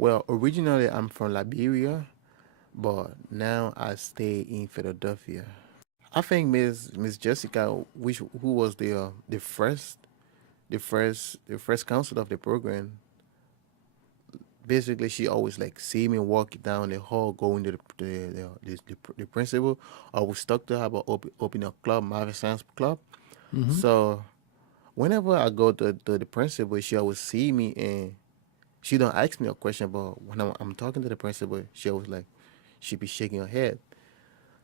Well, originally I'm from Liberia, but now I stay in Philadelphia. I think Miss Jessica, which who was the first counselor of the program, basically she always like see me walk down the hall going to the principal. I was talk to her about opening a club, Marvel Science Club. Mm-hmm. So whenever I go to the principal, she always see me and she don't ask me a question, but when I'm talking to the principal, she always like she be shaking her head.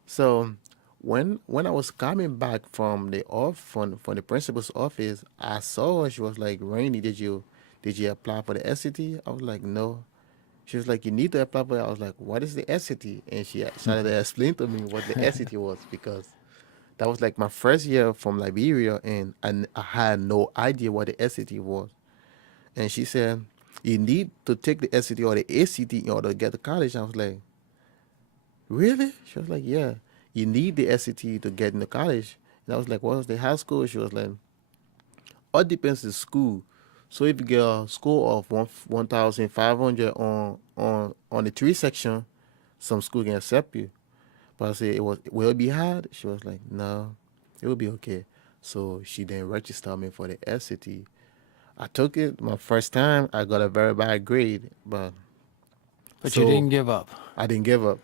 So when I was coming back from the principal's office, I saw her. She was like, "Rainy, did you apply for the SCT?" I was like, "No." She was like, "You need to apply for it." I was like, "What is the SCT?" And she started to explain to me what the SCT was because that was like my first year from Liberia, and I had no idea what the SCT was. And she said, "You need to take the SCT or the ACT in order to get to college." I was like, "Really?" She was like, "Yeah, you need the SCT to get into college." And I was like, "What was the high school?" She was like, "All depends on the school. So if you get a score of 1,500 on the three section, some school can accept you." But I said, will it be hard?" She was like, "No, it will be okay." So she then registered me for the SCT. I took it my first time. I got a very bad grade, but But you so didn't give up. I didn't give up.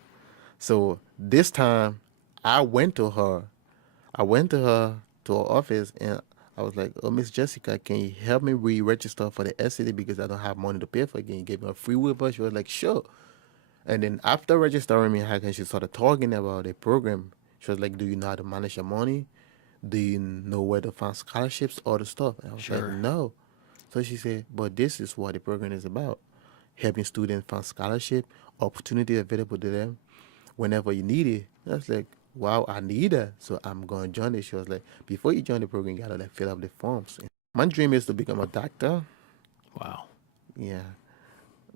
So this time, I went to her. I went to her office and I was like, "Oh, Miss Jessica, can you help me re-register for the SCT because I don't have money to pay for it? Can you give me a free waiver?" She was like, "Sure." And then after registering me, she started talking about the program. She was like, "Do you know how to manage your money? Do you know where to find scholarships, all the stuff?" And I was like, Sure. "No." So she said, "But this is what the program is about: helping students find scholarship, opportunity available to them whenever you need it." I was like, "Wow, I need that, so I'm going to join it." She was like, "Before you join the program, you gotta like fill up the forms." My dream is to become a doctor. Wow. Yeah,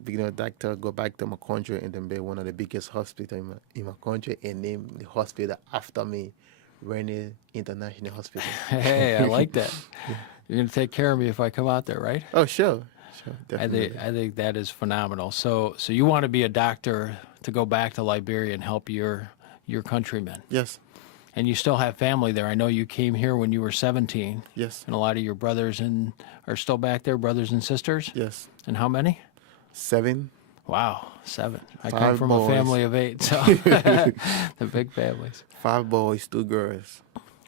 become a doctor, go back to my country, and then be one of the biggest hospital in my country, and name the hospital after me, Rennie International Hospital. Hey, I like that. Yeah. You're gonna take care of me if I come out there, right? Oh, sure, sure, I think definitely. I think that is phenomenal. So you want to be a doctor to go back to Liberia and help your countrymen, Yes, and you still have family there. I know you came here when you were 17, yes, and a lot of your brothers and are still back there, brothers and sisters. yes. And how many? 7, Wow, 7. I come 5 from a boys, family of 8, so the big families. 5 boys, 2 girls.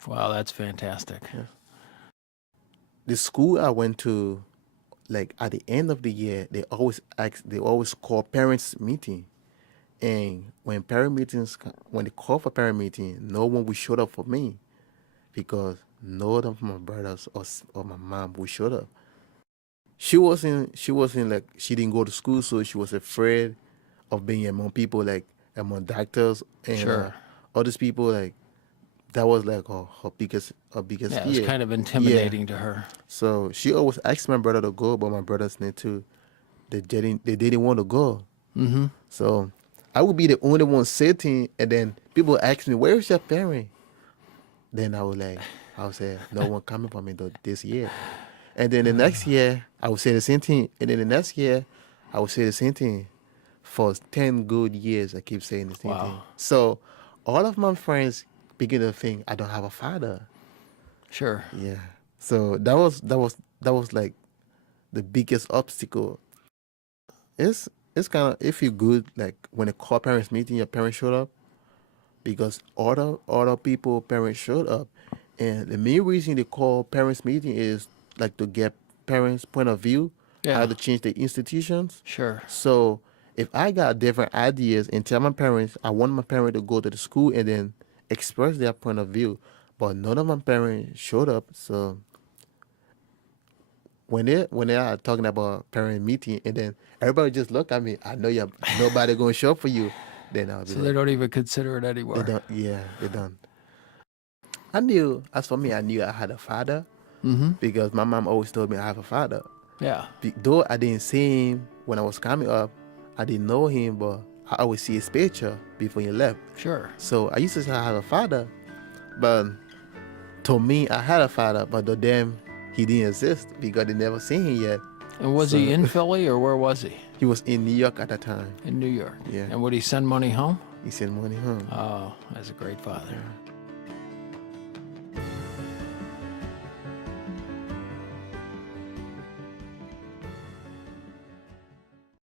Wow, that's fantastic. Yes. The school I went to, like at the end of the year, they always call parents meeting. And when they call for parent meeting, no one would show up for me because none of my brothers or my mom would show up. She wasn't like she didn't go to school, so she was afraid of being among people like among doctors and Sure. all these people like that was like her biggest Yeah, it was fear. kind of Yeah. intimidating to her. So she always asked my brother to go, but my brothers need to. They didn't want to go. Mm-hmm. So I would be the only one sitting, and then people ask me, "Where is your parent?" Then I would say, "No one coming for me this year." And then the next year, I would say the same thing. And then the next year, I would say the same thing. For 10 good years, I keep saying the same Wow. thing. So all of my friends begin to think I don't have a father. Sure. Yeah. So that was like the biggest obstacle. It's kind of if you good like when a call parents meeting, your parents showed up because other people parents showed up, and the main reason they call parents meeting is like to get parents' point of view, how Yeah. to change the institutions. Sure. So if I got different ideas and tell my parents I want my parent to go to the school and then express their point of view, but none of my parents showed up. So when they are talking about parent meeting and then everybody just look at me, I know you nobody gonna show up for you. Then I'll be So they like, don't even consider it they anymore. don't. Yeah, they don't. I knew. As for me, I knew I had a father Mm-hmm. because my mom always told me I have a father. Yeah. Though I didn't see him when I was coming up, I didn't know him, but I always see his picture before he left. Sure. So I used to say I have a father, but to me, I had a father, but to them, he didn't exist because they never seen him yet. And was he So in Philly or where was he? He was in New York at that time. In New York. Yeah. And would he send money home? He sent money home. Oh, as a great father.